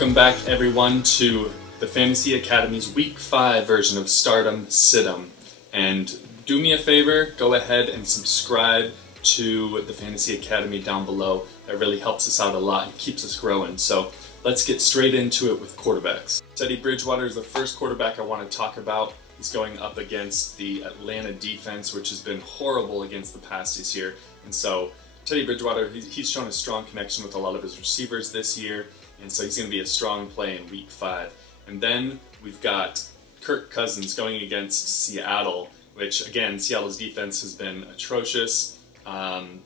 Welcome back, everyone, to the Fantasy Academy's Week 5 version of Stardom Situm. And do me a favor, go ahead and subscribe to the Fantasy Academy down below. That really helps us out a lot and keeps us growing. So let's get straight into it with quarterbacks. Teddy Bridgewater is the first quarterback I want to talk about. He's going up against the Atlanta defense, which has been horrible against the pass this year. And so Teddy Bridgewater, he's shown a strong connection with a lot of his receivers this year. And so he's going to be a strong play in Week 5. And then we've got Kirk Cousins going against Seattle, which, again, Seattle's defense has been atrocious. And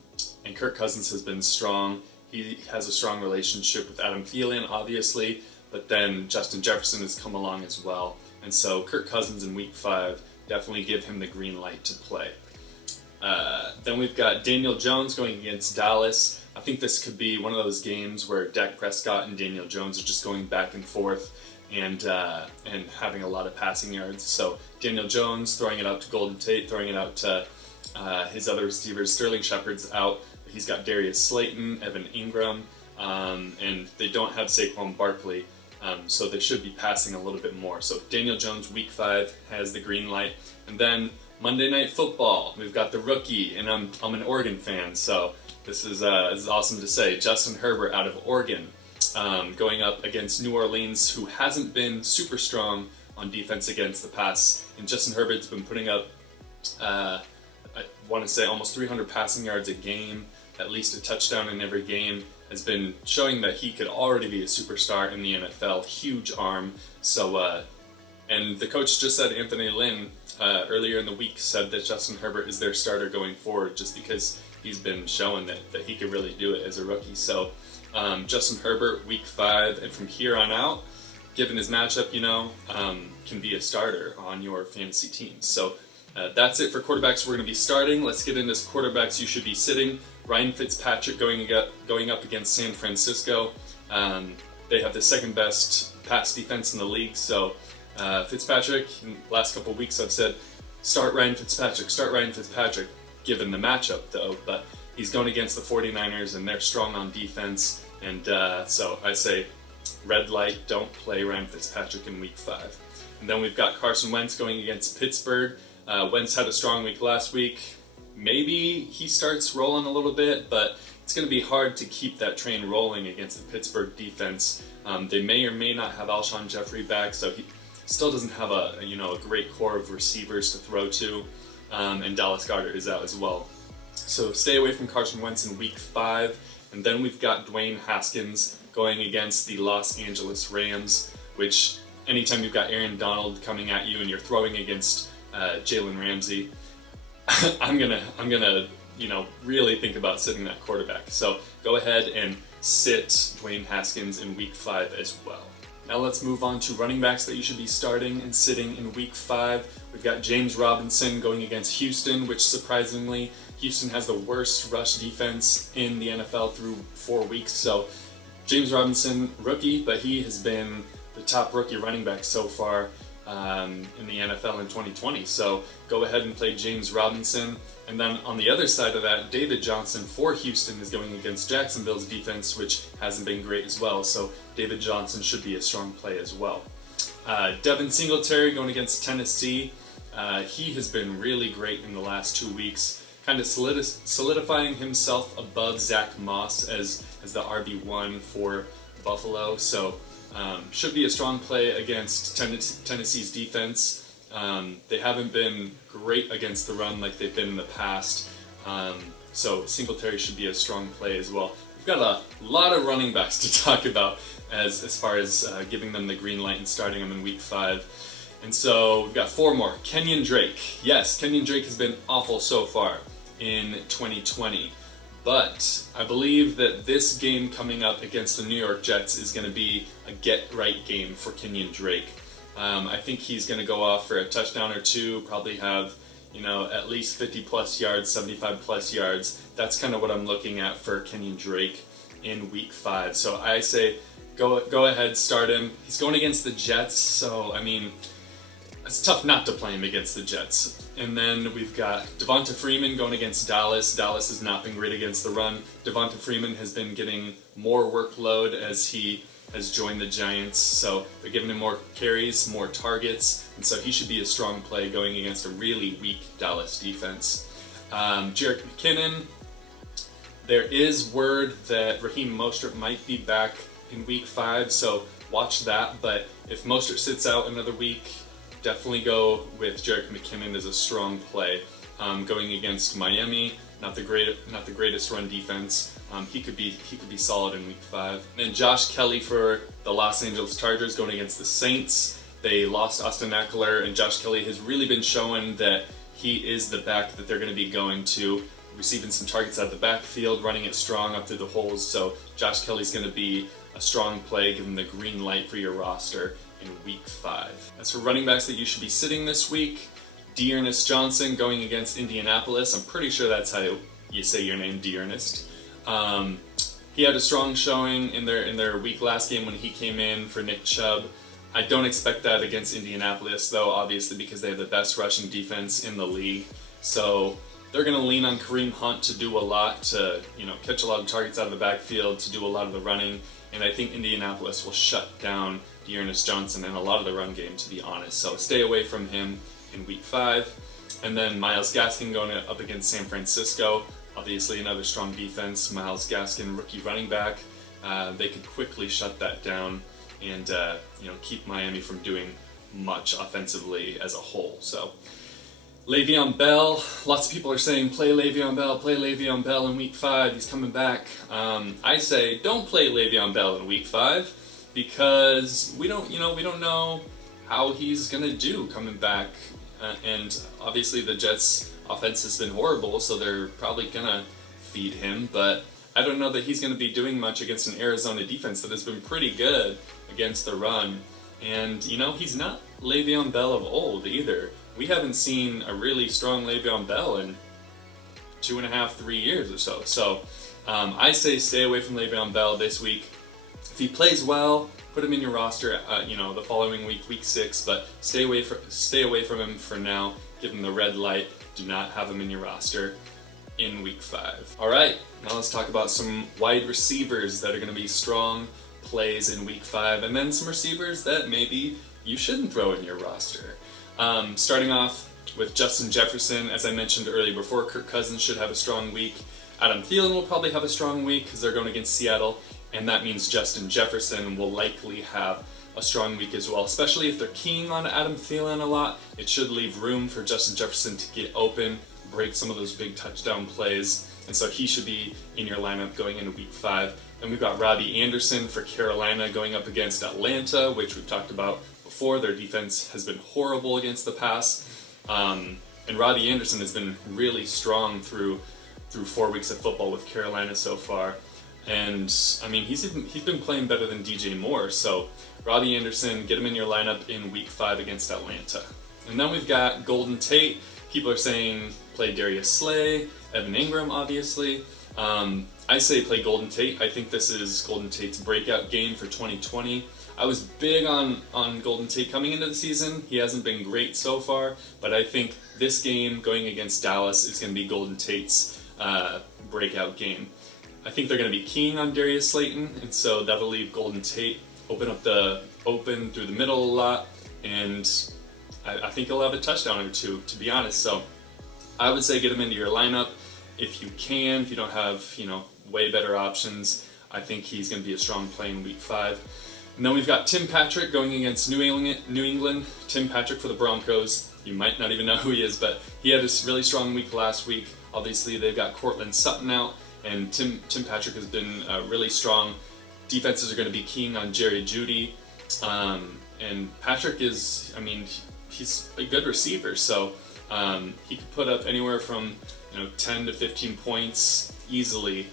Kirk Cousins has been strong. He has a strong relationship with Adam Thielen, obviously. But then Justin Jefferson has come along as well. And so Kirk Cousins in Week 5, definitely give him the green light to play. Then we've got Daniel Jones going against Dallas. I think this could be one of those games where Dak Prescott and Daniel Jones are just going back and forth and having a lot of passing yards. So Daniel Jones throwing it out to Golden Tate, throwing it out to his other receivers. Sterling Shepard's out. He's got Darius Slayton, Evan Ingram, and they don't have Saquon Barkley, so they should be passing a little bit more. So Daniel Jones, Week 5, has the green light. And then Monday Night Football, we've got the rookie, and I'm an Oregon fan, so this is awesome to say. Justin Herbert out of Oregon, going up against New Orleans, who hasn't been super strong on defense against the pass. And Justin Herbert's been putting up, I want to say, almost 300 passing yards a game, at least a touchdown in every game. Has been showing that he could already be a superstar in the NFL. Huge arm. So, and the coach just said, Anthony Lynn, earlier in the week said that Justin Herbert is their starter going forward, just because he's been showing that he could really do it as a rookie. So Justin Herbert, Week 5, and from here on out, given his matchup, can be a starter on your fantasy teams. So that's it for quarterbacks we're going to be starting. Let's get into quarterbacks you should be sitting. Ryan Fitzpatrick going up against San Francisco. They have the second best pass defense in the league. So Fitzpatrick, in the last couple of weeks I've said, start Ryan Fitzpatrick, given the matchup though, but he's going against the 49ers and they're strong on defense, and so I say red light, don't play Ryan Fitzpatrick in Week 5. And then we've got Carson Wentz going against Pittsburgh. Wentz had a strong week last week. Maybe he starts rolling a little bit, but it's going to be hard to keep that train rolling against the Pittsburgh defense. They may or may not have Alshon Jeffrey back, so he still doesn't have a great core of receivers to throw to, and Dallas Goedert is out as well. So stay away from Carson Wentz in Week 5. And then we've got Dwayne Haskins going against the Los Angeles Rams, which anytime you've got Aaron Donald coming at you and you're throwing against Jalen Ramsey, I'm gonna really think about sitting that quarterback. So go ahead and sit Dwayne Haskins in Week 5 as well. Now let's move on to running backs that you should be starting and sitting in Week 5. We've got James Robinson going against Houston, which surprisingly, Houston has the worst rush defense in the NFL through 4 weeks. So James Robinson, rookie, but he has been the top rookie running back so far in the NFL in 2020. So go ahead and play James Robinson. And then on the other side of that, David Johnson for Houston is going against Jacksonville's defense, which hasn't been great as well. So David Johnson should be a strong play as well. Devin Singletary going against Tennessee. He has been really great in the last 2 weeks, kind of solidifying himself above Zach Moss as the RB1 for Buffalo. So should be a strong play against Tennessee's defense. They haven't been great against the run like they've been in the past, so Singletary should be a strong play as well. We've got a lot of running backs to talk about as far as giving them the green light and starting them in Week 5. And so we've got 4 more. Kenyon Drake. Yes, Kenyon Drake has been awful so far in 2020. But I believe that this game coming up against the New York Jets is going to be a get-right game for Kenyon Drake. I think he's going to go off for a touchdown or 2, probably have, at least 50-plus yards, 75-plus yards. That's kind of what I'm looking at for Kenyon Drake in Week 5. So I say go ahead, start him. He's going against the Jets, so, it's tough not to play him against the Jets. And then we've got Devonta Freeman going against Dallas. Dallas has not been great against the run. Devonta Freeman has been getting more workload as he has joined the Giants, so they're giving him more carries, more targets, and so he should be a strong play going against a really weak Dallas defense. Jerick McKinnon, there is word that Raheem Mostert might be back in week 5, so watch that, but if Mostert sits out another week, definitely go with Jerick McKinnon as a strong play. Going against Miami, not the greatest run defense. He could be solid in week 5. And then Josh Kelly for the Los Angeles Chargers going against the Saints. They lost Austin Eckler, and Josh Kelly has really been showing that he is the back that they're going to be going to, receiving some targets out of the backfield, running it strong up through the holes. So Josh Kelly's going to be a strong play, give him the green light for your roster in week 5. As for running backs that you should be sitting this week, Dearness Johnson going against Indianapolis. I'm pretty sure that's how you say your name, Dearness. He had a strong showing in their week last game when he came in for Nick Chubb. I don't expect that against Indianapolis, though, obviously, because they have the best rushing defense in the league. So they're going to lean on Kareem Hunt to do a lot, to catch a lot of targets out of the backfield, to do a lot of the running. And I think Indianapolis will shut down Dearness Johnson and a lot of the run game, to be honest. So stay away from him in week 5. And then Myles Gaskin going up against San Francisco. Obviously another strong defense. Myles Gaskin, rookie running back. They could quickly shut that down and keep Miami from doing much offensively as a whole. So Le'Veon Bell, lots of people are saying play Le'Veon Bell in week 5. He's coming back. I say don't play Le'Veon Bell in week 5 because we don't know how he's gonna do coming back. And obviously the Jets' offense has been horrible, so they're probably gonna feed him. But I don't know that he's gonna be doing much against an Arizona defense that has been pretty good against the run. And he's not Le'Veon Bell of old either. We haven't seen a really strong Le'Veon Bell in 2.5, 3 years or so. So I say stay away from Le'Veon Bell this week. If he plays well, put him in your roster, the following week, week 6. But stay away from him for now. Give him the red light. Do not have him in your roster in week 5. All right, now let's talk about some wide receivers that are going to be strong plays in week 5, and then some receivers that maybe you shouldn't throw in your roster. Starting off with Justin Jefferson, as I mentioned earlier before, Kirk Cousins should have a strong week. Adam Thielen will probably have a strong week because they're going against Seattle, and that means Justin Jefferson will likely have a strong week as well, especially if they're keying on Adam Thielen a lot. It should leave room for Justin Jefferson to get open, break some of those big touchdown plays, and so he should be in your lineup going into week 5. Then we've got Robbie Anderson for Carolina going up against Atlanta, which we've talked about before. Their defense has been horrible against the pass, and Robbie Anderson has been really strong through 4 weeks of football with Carolina so far. And I mean, he's been playing better than DJ Moore. So Robbie Anderson, get him in your lineup in week 5 against Atlanta. And then we've got Golden Tate. People are saying play Darius Slay, Evan Ingram, obviously. I say play Golden Tate. I think this is Golden Tate's breakout game for 2020. I was big on Golden Tate coming into the season. He hasn't been great so far, but I think this game going against Dallas is going to be Golden Tate's breakout game. I think they're going to be keying on Darius Slayton, and so that'll leave Golden Tate open through the middle a lot, and I think he'll have a touchdown or two, to be honest. So I would say get him into your lineup if you can. If you don't have way better options, I think he's going to be a strong play in week 5. And then we've got Tim Patrick going against New England. Tim Patrick for the Broncos. You might not even know who he is, but he had a really strong week last week. Obviously, they've got Cortland Sutton out, and Tim Patrick has been really strong. Defenses are going to be keying on Jerry Jeudy, and Patrick is, he's a good receiver, so he could put up anywhere from 10 to 15 points easily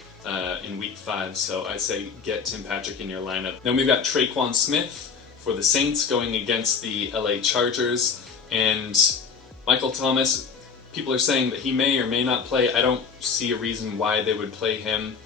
in week 5. So I say get Tim Patrick in your lineup. Then we've got Traquan Smith for the Saints going against the LA Chargers, and Michael Thomas. People are saying that he may or may not play. I don't see a reason why they would play him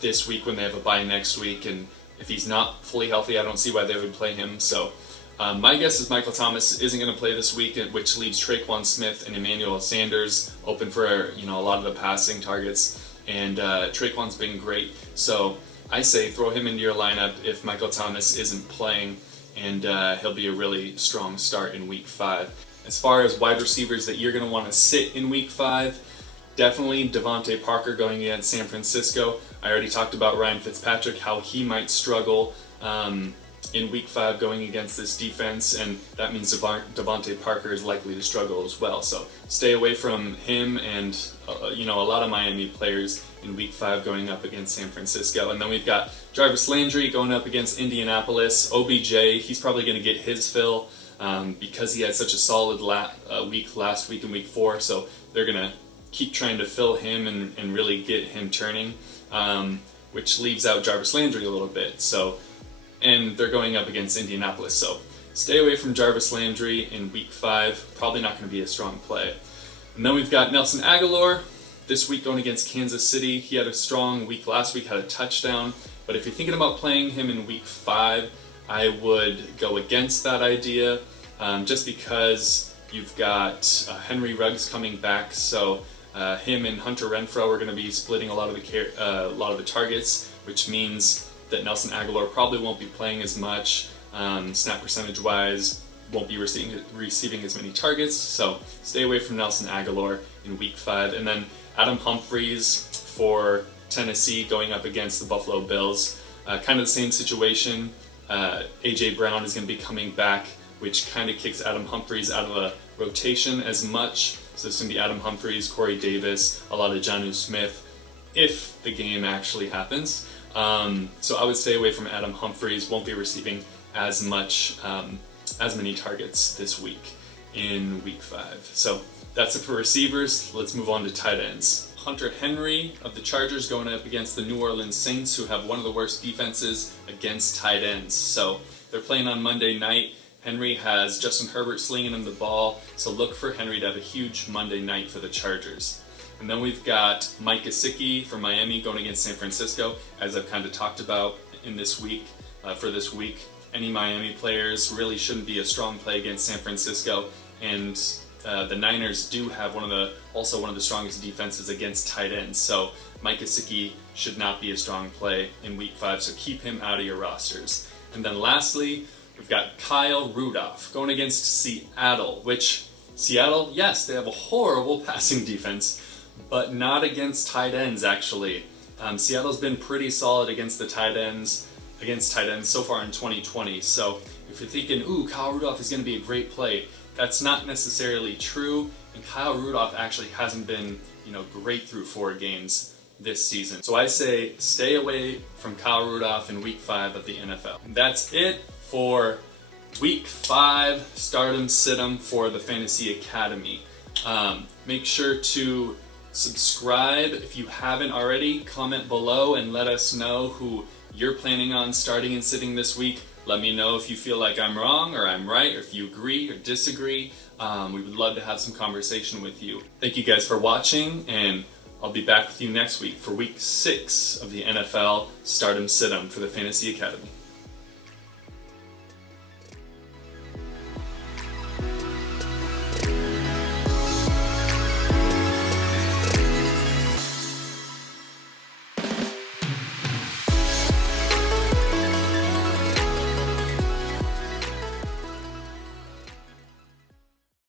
this week when they have a bye next week. And if he's not fully healthy, I don't see why they would play him. So my guess is Michael Thomas isn't going to play this week, which leaves Traquan Smith and Emmanuel Sanders open for a lot of the passing targets. And Traquan's been great. So I say throw him into your lineup if Michael Thomas isn't playing, and he'll be a really strong start in Week 5. As far as wide receivers that you're going to want to sit in Week 5, definitely Devontae Parker going against San Francisco. I already talked about Ryan Fitzpatrick, how he might struggle in Week 5 going against this defense, and that means Devontae Parker is likely to struggle as well. So stay away from him and a lot of Miami players in Week 5 going up against San Francisco. And then we've got Jarvis Landry going up against Indianapolis. OBJ, he's probably going to get his fill because he had such a solid week last week in Week 4. So they're going to keep trying to fill him and really get him turning, which leaves out Jarvis Landry a little bit. And they're going up against Indianapolis. So stay away from Jarvis Landry in Week 5. Probably not going to be a strong play. And then we've got Nelson Agholor this week going against Kansas City. He had a strong week last week, had a touchdown. But if you're thinking about playing him in Week 5, I would go against that idea just because you've got Henry Ruggs coming back. So him and Hunter Renfrow are going to be splitting a lot of the targets, which means that Nelson Agholor probably won't be playing as much, snap percentage wise, won't be receiving as many targets. So stay away from Nelson Agholor in Week 5. And then Adam Humphries for Tennessee going up against the Buffalo Bills. Kind of the same situation. A.J. Brown is going to be coming back, which kind of kicks Adam Humphries out of the rotation as much. So it's going to be Adam Humphries, Corey Davis, a lot of Jonnu Smith, if the game actually happens. So I would stay away from Adam Humphries. Won't be receiving as many targets this week in Week 5. So that's it for receivers. Let's move on to tight ends. Hunter Henry of the Chargers going up against the New Orleans Saints, who have one of the worst defenses against tight ends. So they're playing on Monday night. Henry has Justin Herbert slinging him the ball, so look for Henry to have a huge Monday night for the Chargers. And then we've got Mike Gesicki from Miami going against San Francisco, as I've kind of talked about in this week. For this week, any Miami players really shouldn't be a strong play against San Francisco, and the Niners do have also one of the strongest defenses against tight ends. So Mike Gesicki should not be a strong play in Week 5, so keep him out of your rosters. And then lastly, we've got Kyle Rudolph going against Seattle, which Seattle, yes, they have a horrible passing defense, but not against tight ends, actually. Seattle's been pretty solid against tight ends so far in 2020. So if you're thinking, ooh, Kyle Rudolph is going to be a great play, that's not necessarily true. And Kyle Rudolph actually hasn't been, great through 4 games this season. So I say stay away from Kyle Rudolph in Week 5 of the NFL. And that's it for Week 5 Stardom Situm for the Fantasy Academy. Make sure to subscribe if you haven't already. Comment below and let us know who you're planning on starting and sitting this week. Let me know if you feel like I'm wrong or I'm right, or if you agree or disagree. We would love to have some conversation with you. Thank you guys for watching, and I'll be back with you next week for Week 6 of the NFL Stardom Situm for the Fantasy Academy.